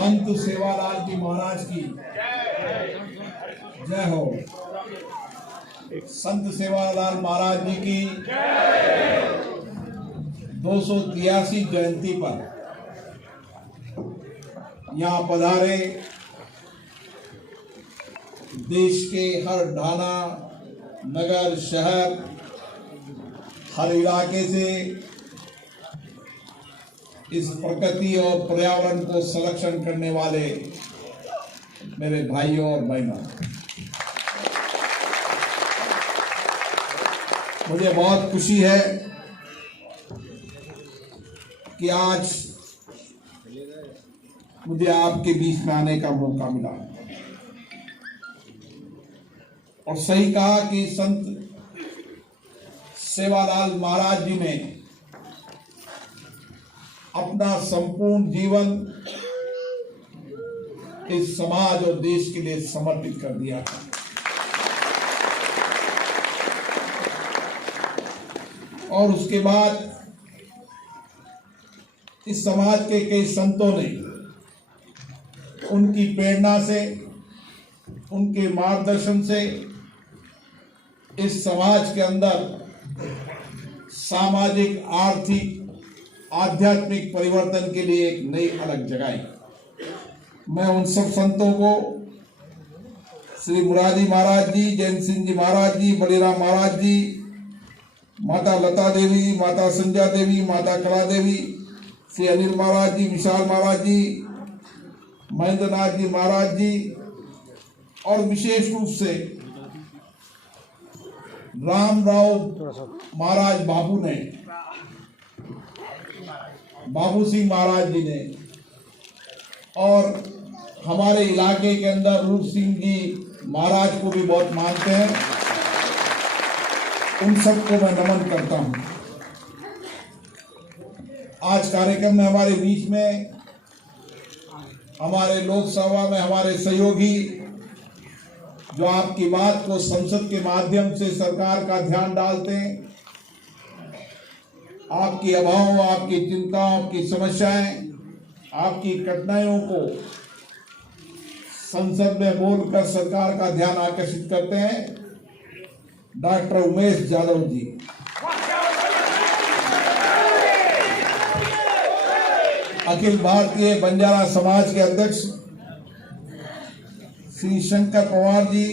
संत सेवालाल जी महाराज की जय हो। संत सेवालाल महाराज जी की 283 जयंती पर यहाँ पधारे देश के हर ढाना, नगर, शहर, हर इलाके से इस प्रकृति और पर्यावरण को संरक्षण करने वाले मेरे भाइयों और बहनों, मुझे बहुत खुशी है कि आज मुझे आपके बीच में आने का मौका मिला। और सही कहा कि संत सेवालाल महाराज जी ने अपना संपूर्ण जीवन इस समाज और देश के लिए समर्पित कर दिया था। और उसके बाद इस समाज के कई संतों ने उनकी प्रेरणा से, उनके मार्गदर्शन से इस समाज के अंदर सामाजिक, आर्थिक, आध्यात्मिक परिवर्तन के लिए एक नई अलग जगाई। मैं उन सब संतों को, श्री मुरारी महाराज जी, जैन सिंह जी महाराज जी, बलिराम महाराज जी, माता लता देवी, माता संध्या देवी, माता कला देवी, श्री अनिल महाराज जी, विशाल महाराज जी, महेंद्र नाथ जी महाराज जी, और विशेष रूप से रामराव महाराज बाबू ने, बाबू सिंह महाराज जी ने, और हमारे इलाके के अंदर रूप सिंह जी महाराज को भी बहुत मानते हैं। उन सबको मैं नमन करता हूं। आज कार्यक्रम में हमारे बीच में हमारे लोकसभा में हमारे सहयोगी, जो आपकी बात को संसद के माध्यम से सरकार का ध्यान डालते हैं, आपकी अभाव, आपकी चिंताओं, आपकी समस्याएं, आपकी कठिनाइयों को संसद में बोलकर सरकार का ध्यान आकर्षित करते हैं, डॉक्टर उमेश यादव जी। अखिल भारतीय बंजारा समाज के अध्यक्ष श्री शंकर पवार जी,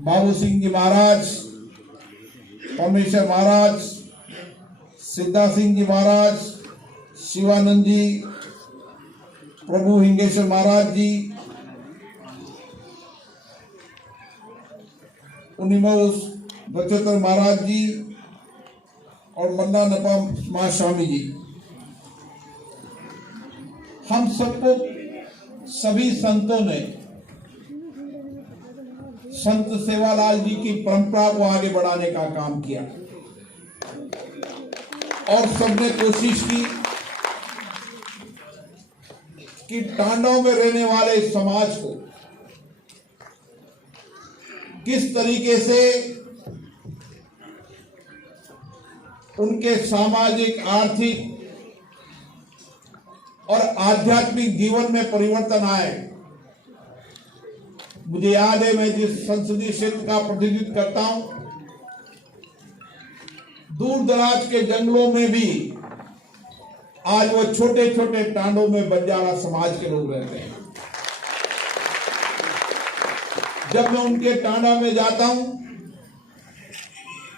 बाबू सिंह जी महाराज, परमेश्वर महाराज, सिद्धा सिंह जी महाराज, शिवानंद जी, प्रभु हिंगेश्वर महाराज जी, उनिमोस बचोतर महाराज जी और मन्ना नपा महास्वामी जी, हम सबको, सभी संतों ने संत सेवालाल जी की परंपरा को आगे बढ़ाने का काम किया और सबने कोशिश की कि टांडों में रहने वाले समाज को किस तरीके से उनके सामाजिक, आर्थिक और आध्यात्मिक जीवन में परिवर्तन आए। मुझे याद है, मैं जिस संसदीय क्षेत्र का प्रतिनिधित्व करता हूं, दूर दराज के जंगलों में भी आज वो छोटे छोटे टांडों में बंजारा समाज के लोग रहते हैं। जब मैं उनके टांडा में जाता हूं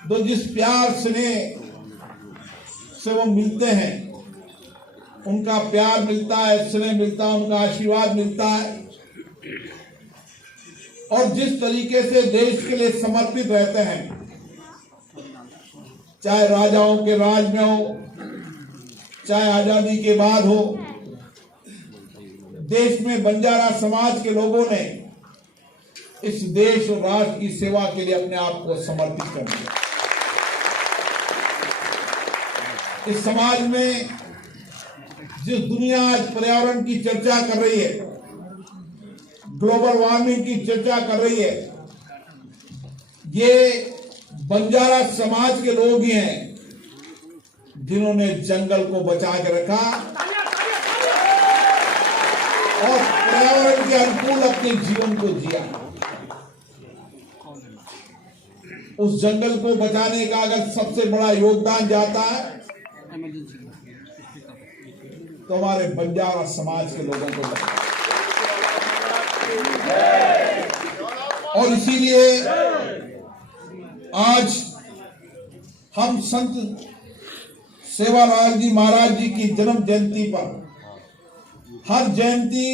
तो जिस प्यार स्नेह से वो मिलते हैं, उनका प्यार मिलता है, स्नेह मिलता है, उनका आशीर्वाद मिलता है, और जिस तरीके से देश के लिए समर्पित रहते हैं, चाहे राजाओं के राज में हो, चाहे आजादी के बाद हो, देश में बंजारा समाज के लोगों ने इस देश और राष्ट्र की सेवा के लिए अपने आप को समर्पित कर दिया। इस समाज में जिस दुनिया आज पर्यावरण की चर्चा कर रही है, ग्लोबल वार्मिंग की चर्चा कर रही है, ये बंजारा समाज के लोग ही हैं जिन्होंने जंगल को बचा के रखा के अनुकूल अपने जीवन को जिया। उस जंगल को बचाने का अगर सबसे बड़ा योगदान जाता है तो हमारे बंजारा समाज के लोगों को लगता है। और इसीलिए आज हम संत सेवालाल जी महाराज जी की जन्म जयंती पर हर जयंती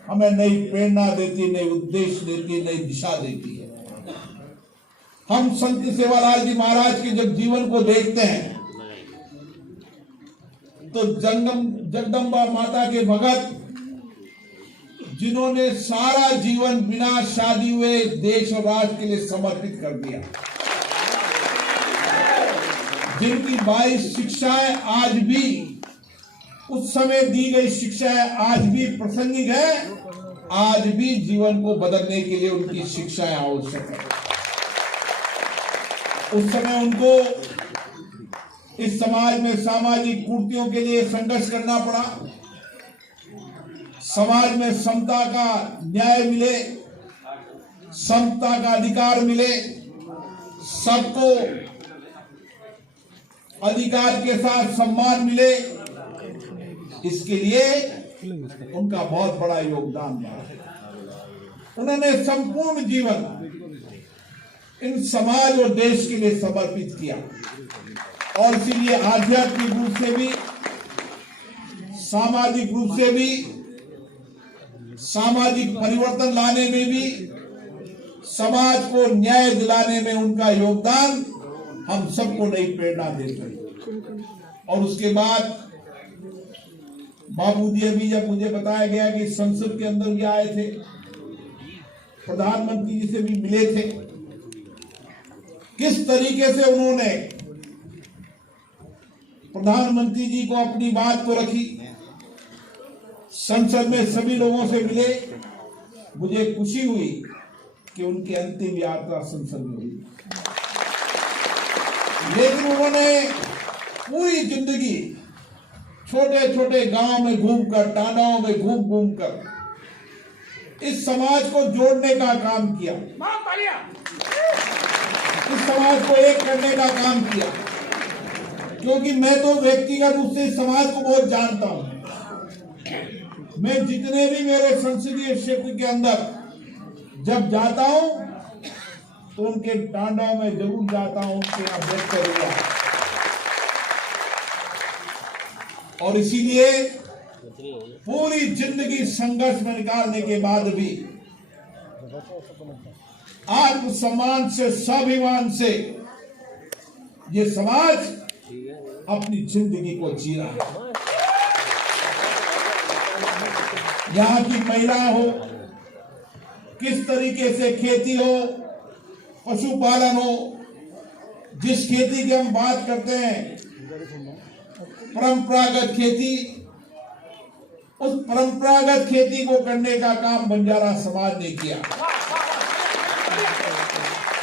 हमें नई प्रेरणा देती, नई उद्देश्य देती, नई दिशा देती है। हम संत सेवालाल जी महाराज के जब जीवन को देखते हैं तो जगदम्बा माता के भगत जिन्होंने सारा जीवन बिना शादी हुए देश और राष्ट्र के लिए समर्पित कर दिया, जिनकी 22 शिक्षाएं आज भी, उस समय दी गई शिक्षाएं आज भी प्रासंगिक है, आज भी जीवन को बदलने के लिए उनकी शिक्षाएं आवश्यक है। उस समय उनको इस समाज में सामाजिक कुर्तियों के लिए संघर्ष करना पड़ा, समाज में समता का न्याय मिले, समता का अधिकार मिले, सबको अधिकार के साथ सम्मान मिले, इसके लिए उनका बहुत बड़ा योगदान रहा। उन्होंने संपूर्ण जीवन इन समाज और देश के लिए समर्पित किया और इसीलिए आध्यात्मिक रूप से भी, सामाजिक रूप से भी, सामाजिक परिवर्तन लाने में भी, समाज को न्याय दिलाने में उनका योगदान हम सबको नई प्रेरणा देते हैं। और उसके बाद बाबूजी अभी जब मुझे बताया गया कि संसद के अंदर भी आए थे, प्रधानमंत्री जी से भी मिले थे, किस तरीके से उन्होंने प्रधानमंत्री जी को अपनी बात को रखी, संसद में सभी लोगों से मिले, मुझे खुशी हुई कि उनकी अंतिम यात्रा संसद में हुई। लेकिन उन्होंने पूरी जिंदगी छोटे छोटे गांव में घूमकर, टांडाओं में घूम कर इस समाज को जोड़ने का काम किया, इस समाज को एक करने का काम किया। क्योंकि मैं तो व्यक्तिगत रूप से इस समाज को बहुत जानता हूं। मैं जितने भी मेरे संसदीय क्षेत्र के अंदर जब जाता हूं तो उनके टांडाओं में जरूर जाता हूं, उनके यहाँ बैठकर हुआ। और इसीलिए पूरी जिंदगी संघर्ष में निकालने के बाद भी आत्मसम्मान से, स्वाभिमान से ये समाज अपनी जिंदगी को जी रहा है। यहाँ की महिला हो, किस तरीके से खेती हो, पशुपालन हो, जिस खेती की हम बात करते हैं परंपरागत खेती, उस परंपरागत खेती को करने का काम बंजारा समाज ने किया।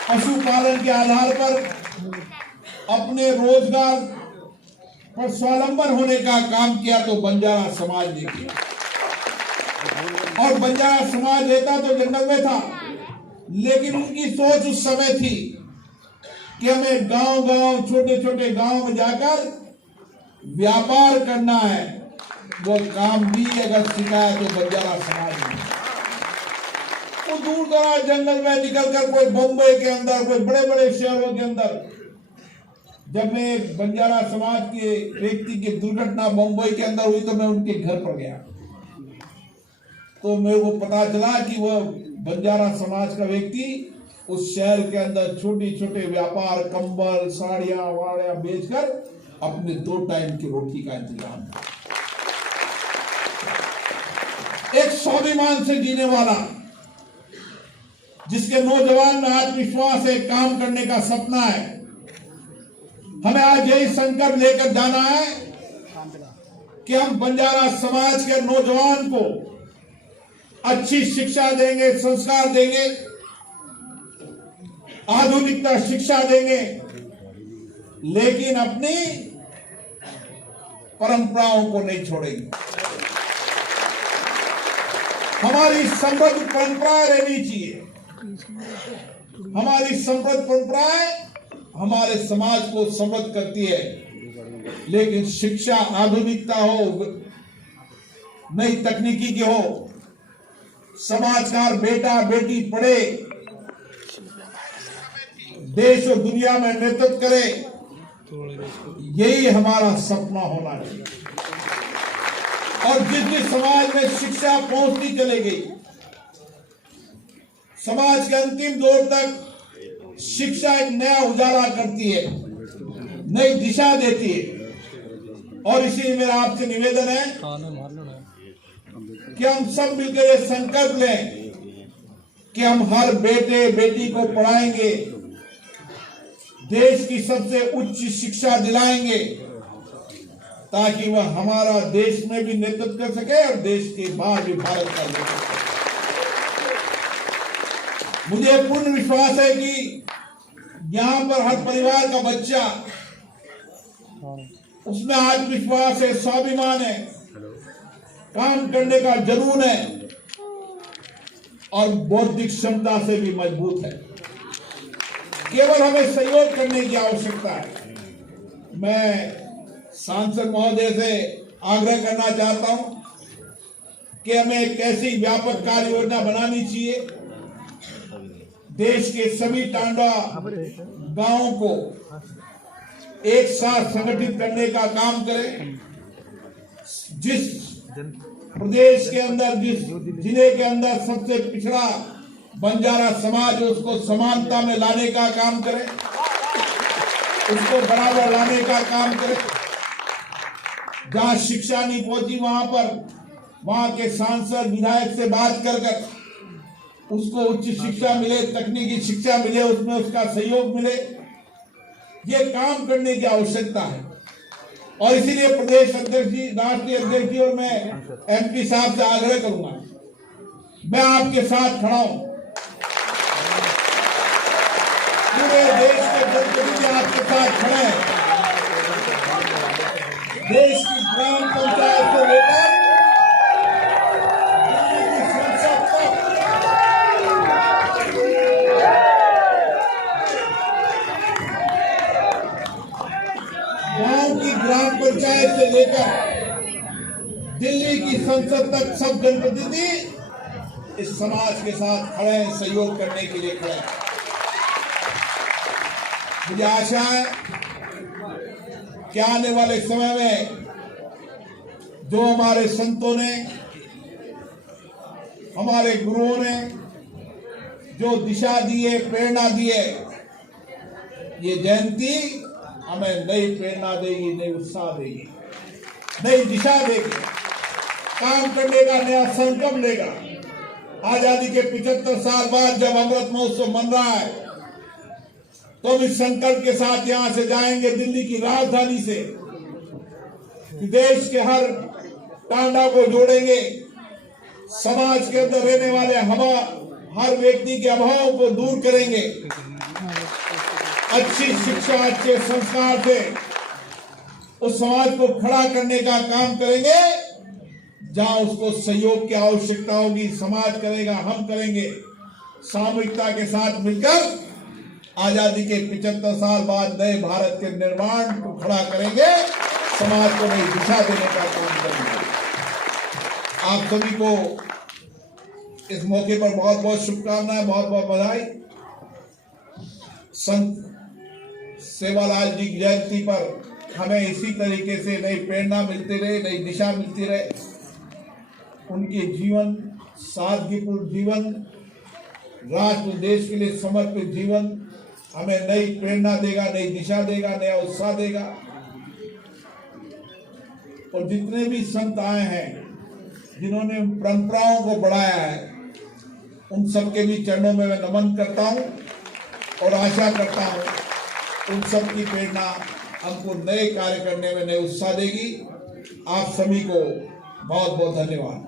पशुपालन के आधार पर अपने रोजगार पर स्वावलंबन होने का काम किया तो बंजारा समाज ने किया। और बंजारा समाज रहता तो जंगल में था, लेकिन उनकी सोच उस समय थी कि हमें गांव-गांव, छोटे-छोटे गांव में जाकर व्यापार करना है। वो काम भी अगर सिखाया तो बंजारा समाज ने। तो दूर दराज जंगल में निकलकर कोई बम्बई के अंदर, कोई बड़े बड़े शहरों के अंदर, जब मैं बंजारा समाज के व्यक्ति की दुर्घटना बम्बई के अंदर हुई तो मैं उनके घर पर गया, तो मेरे को पता चला कि वह बंजारा समाज का व्यक्ति उस शहर के अंदर छोटे छोटे व्यापार, कंबल, साड़ियां वाड़ियां बेचकर अपने 2 टाइम की रोटी का इंतजाम था। एक स्वाभिमान से जीने वाला, जिसके नौजवान में आत्मविश्वास है, काम करने का सपना है। हमें आज यही संकल्प लेकर जाना है कि हम बंजारा समाज के नौजवान को अच्छी शिक्षा देंगे, संस्कार देंगे, आधुनिकता शिक्षा देंगे, लेकिन अपनी परंपराओं को नहीं छोड़ेंगे। हमारी समृद्ध परंपराएं रहनी चाहिए। हमारी समृद्ध परंपराएं हमारे समाज को समृद्ध करती है, लेकिन शिक्षा आधुनिकता हो, नई तकनीकी की हो, समाज का बेटा बेटी पढ़े, देश और दुनिया में नेतृत्व करे, यही हमारा सपना होना चाहिए। और जिस समाज में शिक्षा पहुंचती चली गई, समाज के अंतिम दौर तक शिक्षा एक नया उजाला करती है, नई दिशा देती है। और इसीलिए मेरा आपसे निवेदन है कि हम सब मिलकर ये संकल्प लें कि हम हर बेटे बेटी को पढ़ाएंगे, देश की सबसे उच्च शिक्षा दिलाएंगे, ताकि वह हमारा देश में भी नेतृत्व कर सके और देश के बाहर भी भारत कर सके। मुझे पूर्ण विश्वास है कि यहाँ पर हर परिवार का बच्चा, उसमें आत्मविश्वास है, स्वाभिमान है, काम करने का जुनून है और बौद्धिक क्षमता से भी मजबूत है। केवल हमें सहयोग करने की आवश्यकता है। मैं सांसद महोदय से आग्रह करना चाहता हूं कि हमें एक ऐसी व्यापक कार्य योजना बनानी चाहिए, देश के सभी टांडा गांवों को एक साथ संगठित करने का काम करें। जिस प्रदेश के अंदर, जिस जिले के अंदर सबसे पिछड़ा बंजारा समाज, उसको समानता में लाने का काम करें, उसको बराबर लाने का काम करें। जहां शिक्षा नहीं पहुंची वहां के सांसद विधायक से बात कर उसको उच्च शिक्षा मिले, तकनीकी शिक्षा मिले, उसमें उसका सहयोग मिले। ये काम करने की आवश्यकता है। और इसीलिए प्रदेश अध्यक्ष जी, राष्ट्रीय अध्यक्ष जी और मैं एमपी साहब से आग्रह करूंगा, मैं आपके साथ खड़ा हूं। पूरे देश के जनप्रतिनिधि आपके साथ खड़े हैं। देश की ग्राम पंचायत से लेकर संसद तक गांव की ग्राम पंचायत से लेकर दिल्ली की संसद तक सब जनप्रतिनिधि इस समाज के साथ खड़े हैं, सहयोग करने के लिए खड़े हैं। मुझे आशा है कि आने वाले समय में जो हमारे संतों ने, हमारे गुरुओं ने जो दिशा दी है, प्रेरणा दी है, ये जयंती हमें नई प्रेरणा देगी, नई उत्साह देगी, नई दिशा देगी, काम करने का नया संकल्प लेगा। आजादी के 75 साल बाद जब अमृत महोत्सव मन रहा है, तो हम इस संकल्प के साथ यहां से जाएंगे, दिल्ली की राजधानी से देश के हर टांडा को जोड़ेंगे, समाज के अंदर रहने वाले हर व्यक्ति के अभाव को दूर करेंगे, अच्छी शिक्षा, अच्छे संस्कार से उस समाज को खड़ा करने का काम करेंगे। जहां उसको सहयोग की आवश्यकता होगी, समाज करेगा, हम करेंगे, सामूहिकता के साथ मिलकर आजादी के 75 साल बाद नए भारत के निर्माण को खड़ा करेंगे, समाज को नई दिशा देने का काम करेंगे। आप सभी को इस मौके पर बहुत बहुत शुभकामनाएं, बहुत बहुत बधाई। संत सेवालाल जी की जयंती पर हमें इसी तरीके से नई प्रेरणा मिलती रहे, नई दिशा मिलती रहे। उनके जीवन, सादगीपूर्ण जीवन, राष्ट्र देश के लिए समर्पित जीवन हमें नई प्रेरणा देगा, नई दिशा देगा, नया उत्साह देगा। और जितने भी संत आए हैं, जिन्होंने परंपराओं को बढ़ाया है, उन सबके भी चरणों में मैं नमन करता हूं और आशा करता हूं उन सब की प्रेरणा हमको नए कार्य करने में नए उत्साह देगी। आप सभी को बहुत बहुत धन्यवाद।